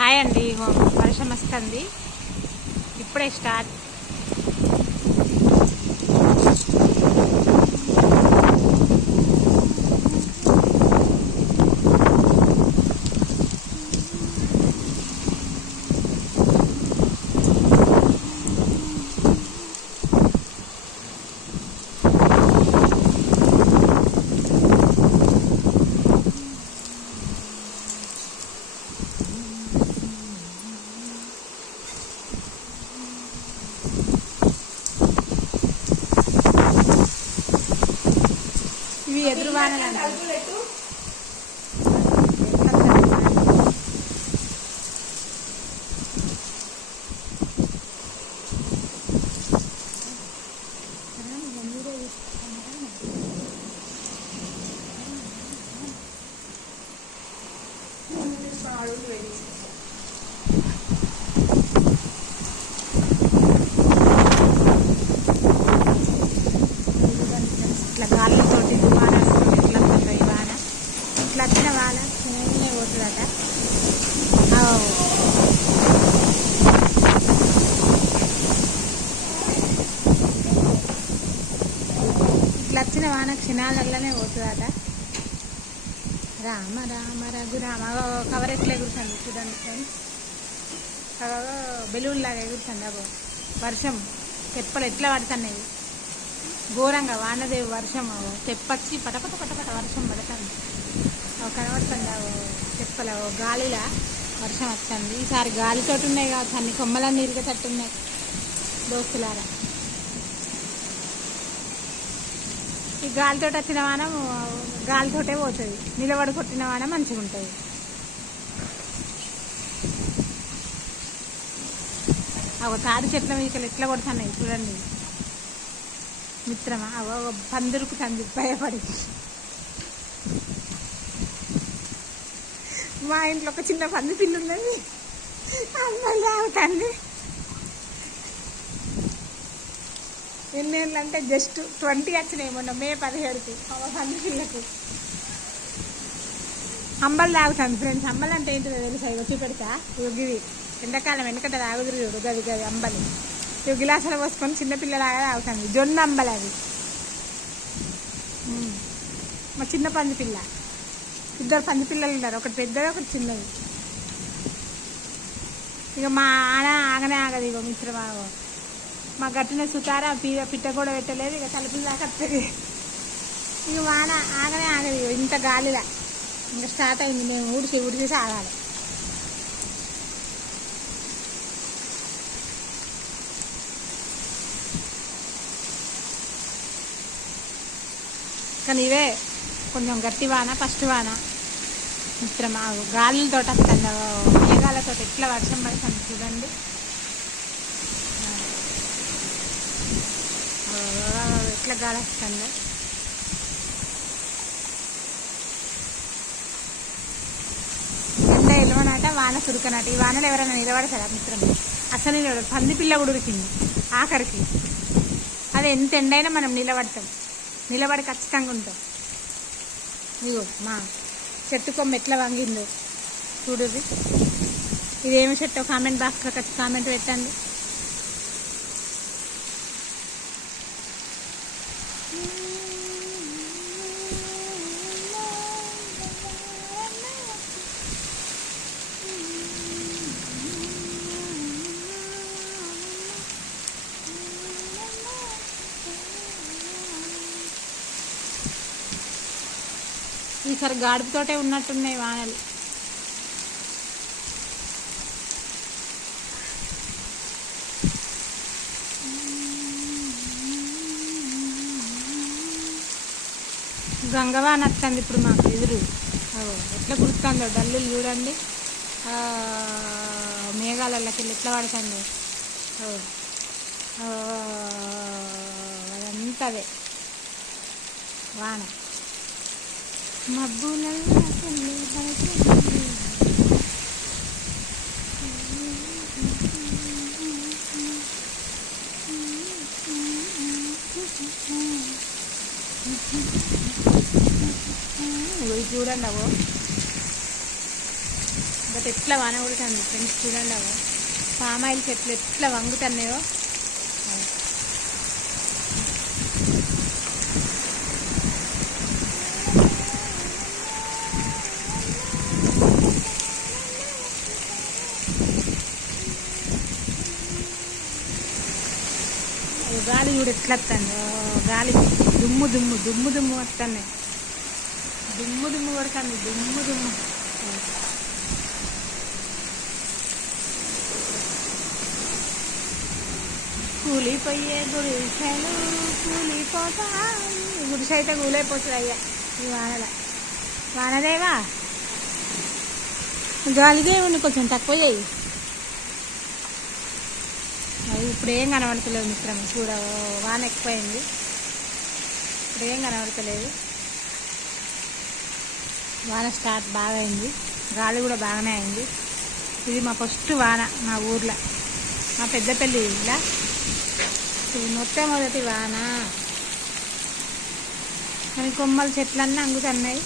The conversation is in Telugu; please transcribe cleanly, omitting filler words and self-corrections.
హాయ్ అండి. వర్షం వస్తుంది, ఇప్పుడే స్టార్ట్. ఇవి ఎదురు వానలు ఇట్లా గాలితోటి దుమారాలతో ఎట్లా వస్తుందో ఈ వాన. ఇట్లా వచ్చిన వాన నేనే పోతుందట. ఇట్లా వచ్చిన వాన క్షణాలలోనే పోతుందట. రామ రామ రఘురామ కవర్ ఎట్లా ఎగురుతుంది చూడండి ఫ్రెండ్స్. బెలూన్ లాగా ఎగురుతుంది. అగో వర్షం తెప్పలు ఎట్లా పడుతున్నాయి ఘోరంగా. వానదేవి వర్షం తెప్పచ్చి పటపట పటపట వర్షం పడుతుంది. కనబడుతుంది తెప్పల గాలిలా వర్షం వచ్చింది. ఈసారి గాలితోటి ఉన్నాయి కావచ్చు, అన్ని కొమ్మలన్నీ ఇరిగేటట్టున్నాయి దోస్తులారా. ఈ గాలితోటి వచ్చిన వాన గాలితోటే పోతుంది, నిలబడి కొట్టిన వాన మంచిగా ఉంటుంది. ఒక తాడి చెట్ల మీకలు ఎట్లా కొడుతున్నాయి చూడండి మిత్రమా. పందురుకుతుంది భయపడి. మా ఇంట్లో ఒక చిన్న పంది పిల్లి ఉన్నది, అందరూ తాగుతుంది. ఎన్నేళ్ళు అంటే జస్ట్ 20 వచ్చినాయి మొన్న మే 17కి పంది పిల్లకు. అంబలు తాగుతుంది ఫ్రెండ్స్. అంబలు అంటే ఏంటిదో తెలుసా? ఇవి చూపెడతా. ఇవి ఎండాకాలం వెనకట తాగుదురు చూడు, గది గది అంబలి. ఇవి గిలాసులు పోసుకొని చిన్నపిల్లలాగా తాగుతుంది. జొన్న అంబలి అది. మా చిన్న పంది పిల్ల, 2 పంది పిల్లలు ఉన్నారు, ఒకటి పెద్దది ఒకటి చిన్నది. ఇక మా ఆగనే ఆగదు. ఇగో మిత్రమా, మా గట్టిన సుతారా పిట్ట కూడా పెట్టలేదు. ఇక తలుపులు దాకా వస్తుంది. ఇక వాన ఆగనే ఆగదు. ఇగో ఇంత గాలిలా ఇంకా స్టార్ట్ అయింది. మేము ఊడిచేసి ఆగాలి. కానీ ఇవే కొంచెం గట్టి వాన, ఫస్ట్ వాన మిత్రమా. గాలితో వస్తుంది, మేఘాలతో ఎట్లా వర్షం పడుతుంది చూడండి. ఎట్లా గాలి వస్తుంది. ఎండ ఎలవనాట, వాన సురుకనాట. ఈ వానలు ఎవరైనా నిలబడతారా మిత్రం? అసలు నిలబడదు. పంది పిల్ల కూడా ఉరికింది ఆఖరికి. అది ఎంత ఎండైనా మనం నిలబడతాం, నిలబడి ఖచ్చితంగా ఉంటాం. ఇగో మా చెట్టు కొమ్మ ఎట్లా వంగిందో చూడుది. ఇదేమి చెట్టు? కామెంట్ బాక్స్లో వచ్చి కామెంట్ పెట్టండి. ఈసారి గాడుపుతోటే ఉన్నట్టున్నాయి వానలు. గంగవాన వస్తుంది ఇప్పుడు మాకు ఎదురు. ఎట్లా కురుస్తుందో డల్లులు చూడండి. మేఘాలకి ఎట్లా పడుతుందో అదంతా అదే వాన. మబ్బులలో చూడండి అవో అది ఎట్లా వాన కొడుతుంది ఫ్రెండ్స్, చూడండి అవి పామాయిల్ చెట్లు ఎట్లా వంగుతున్నాయో. గాలి కూడా ఎట్లా వస్తుంది, గాలి దుమ్ము దుమ్ము దుమ్ము దుమ్ము వస్తున్నాయి, దుమ్ము దుమ్ము కొడుతుంది, దుమ్ము దుమ్ము. కూలిపోయే గుడిసెలు కూలిపోతాయి, గుడిసె అయితే కూలైపోతుంది అయ్యా ఈ వానల. వానదేవా గాలిదేవుని కొంచెం తక్కువ చేయి. ఇప్పుడు ఏం కనబడతలేదు మిత్రమే, చూడ వాన ఎక్కువైంది, ఇప్పుడు ఏం కనబడతలేదు. వాన స్టార్ట్ బాగా అయింది, గాలి కూడా బాగానే అయింది. ఇది మా ఫస్ట్ వాన మా ఊర్లో, మా పెద్దపల్లి ఇలా ఇది మొట్టమొదటి వాన. కానీ కొమ్మల చెట్లన్నీ అంగుతున్నాయి.